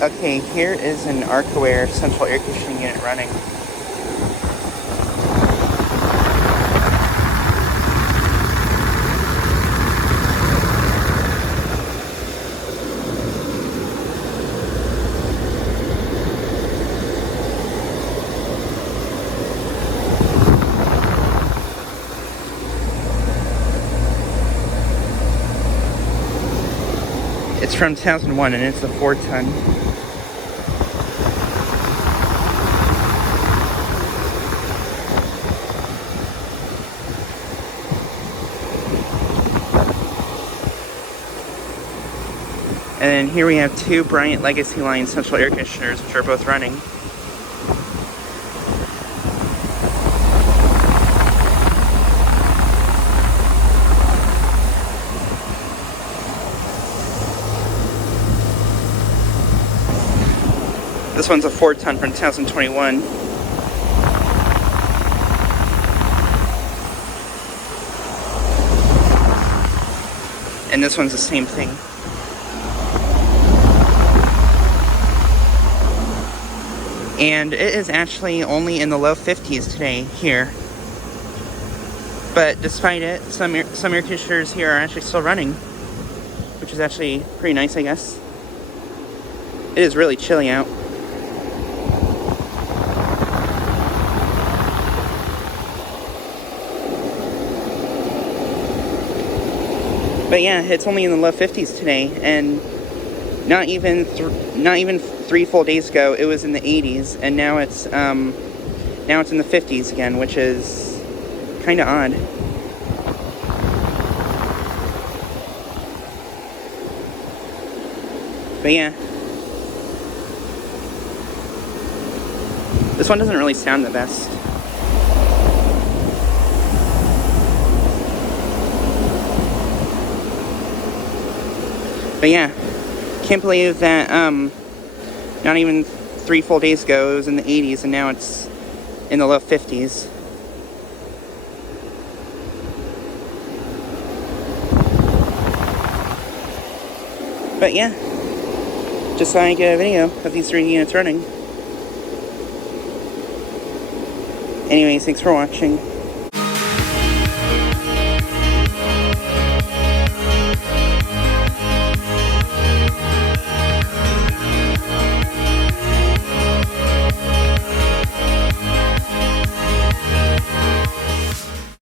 Okay, here is an Arcoaire central air conditioning unit running. It's from 2001 and it's a 4-ton. And then here we have two Bryant Legacy Line central air conditioners, which are both running. This one's a 4-ton from 2021. And this one's the same thing. And it is actually only in the low 50s today here. But despite it, some air conditioners here are actually still running, which is actually pretty nice, I guess. It is really chilly out. But yeah, it's only in the low 50s today, and not even 3 full days ago it was in the 80s, and now it's in the 50s again, which is kind of odd. But yeah, this one doesn't really sound the best. But yeah, can't believe that not even 3 full days ago it was in the 80s and now it's in the low 50s. But yeah, just thought I'd get a video of these 3 units running. Anyways, thanks for watching.